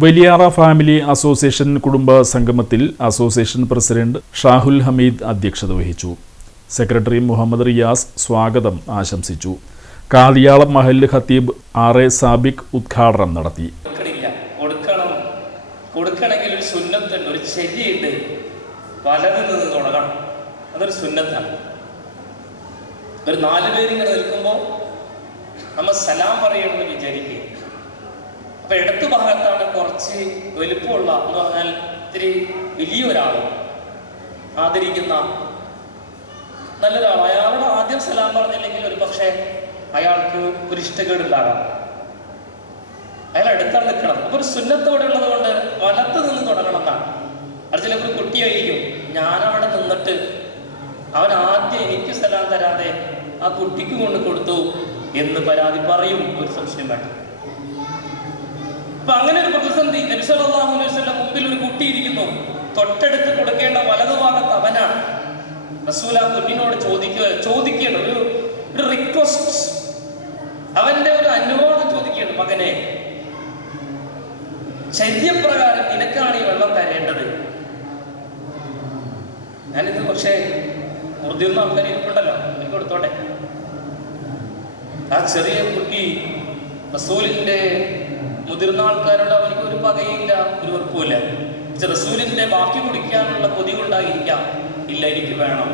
Valiyara family association കുടുംബ സംഗമത്തിൽ association president Shahul Hameed അധ്യക്ഷത വഹിച്ചു. സെക്രട്ടറി മുഹമ്മദ് റിയാസ് സ്വാഗതം ആശംസിച്ചു. കാളിയാളം മഹല്ല് ഖത്തീബ് ആർ.എ. സാബിക് ഉദ്ഘാടനം നടത്തി. കൊടുക്കണമെങ്കിൽ ഒരു സുന്നത്തുണ്ട്, ഒരു ശരിയുണ്ട്, വലതിൽ നിന്ന് തുടങ്ങണം. അതൊരു സുന്നത്താണ്. ഒരു 4 പേരിങ്ങനെ നിൽക്കുമ്പോൾ നമ്മൾ സലാം പറയണമെന്ന് വിചാരിക്കുക. അപ്പൊ ഇടത്തു ഭാഗത്താണ് കുറച്ച് വലുപ്പമുള്ള എന്ന് പറഞ്ഞാൽ ഇത്തിരി വലിയൊരാൾ, ആദരിക്കുന്ന നല്ലൊരാൾ. അയാളോട് ആദ്യം സലാം പറഞ്ഞില്ലെങ്കിൽ ഒരു പക്ഷേ അയാൾക്ക് ഒരു ഇഷ്ടക്കേടുണ്ടാകാം. അയാൾ അടുത്താണ് നിൽക്കണം. അപ്പൊ ഒരു സുന്നത്തോടെ ഉള്ളത് കൊണ്ട് വലത്ത് നിന്ന് തുടങ്ങണം എന്നാണ്. അത് ചിലപ്പോൾ കുട്ടിയായിരിക്കും, ഞാനവിടെ നിന്നിട്ട് അവൻ ആദ്യം എനിക്ക് സലാം തരാതെ ആ കുട്ടിക്ക് കൊണ്ട് കൊടുത്തു എന്ന് പരാതി പറയും. ഒരു സംശയം വേണ്ട. അപ്പൊ അങ്ങനെ ഒരു പ്രതിസന്ധി. നബി സല്ലല്ലാഹു അലൈഹി വസല്ലം മുമ്പിൽ ഒരു കുട്ടി ഇരിക്കുന്നു, തൊട്ടടുത്ത് കൊടുക്കേണ്ട വലതുഭാഗത്ത് അവനാണ്. റസൂൽ ആ കുഞ്ഞിനോട് ചോദിക്കുകയാണ്, ഒരു റിക്വസ്റ്റ്, അവന്റെ ഒരു അനുവാദം ചോദിക്കുകയാണ്. മകനെ, ശരീരപ്രകാരം നിനക്കാണ് ഈ വെള്ളം തരേണ്ടത്. ഞാനിത് പക്ഷേ മുതിർന്ന ആൾക്കാർ ഇരിപ്പുണ്ടല്ലോ, എനിക്ക് കൊടുത്തോട്ടെ. ആ ചെറിയ കുട്ടി റസൂലിന്റെ മുതിർന്ന ആൾക്കാരോട് അവനിക്ക് ഒരു പകയില്ല, ഒരു വെറുപ്പുമില്ല. റസൂലിന്റെ ബാക്കി കുടിക്കാനുള്ള കൊതി കൊണ്ടായിരിക്കാം, ഇല്ല എനിക്ക് വേണം.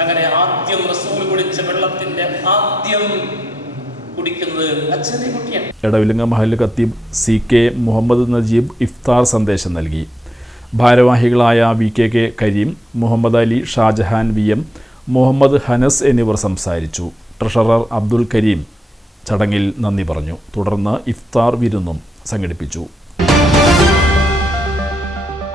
അങ്ങനെ ആദ്യം റസൂൽ കുടിച്ച വെള്ളത്തിന്റെ ആദ്യം കുടിക്കുന്നത് ആ ചെറിയ കുട്ടിയാണ്. എടവിലങ്ങ മഹല്ല് ഖത്തീബ് C.K. മുഹമ്മദ് നജീബ് ഇഫ്താർ സന്ദേശം നൽകി. ഭാരവാഹികളായ VK കരീം, മുഹമ്മദ് അലി, ഷാജഹാൻ VM, മുഹമ്മദ് ഹനസ് എന്നിവർ സംസാരിച്ചു. ട്രഷറർ അബ്ദുൽ കരീം ചടങ്ങിൽ നന്ദി പറഞ്ഞു. തുടർന്ന് ഇഫ്താർ വിരുന്നും സംഘടിപ്പിച്ചു.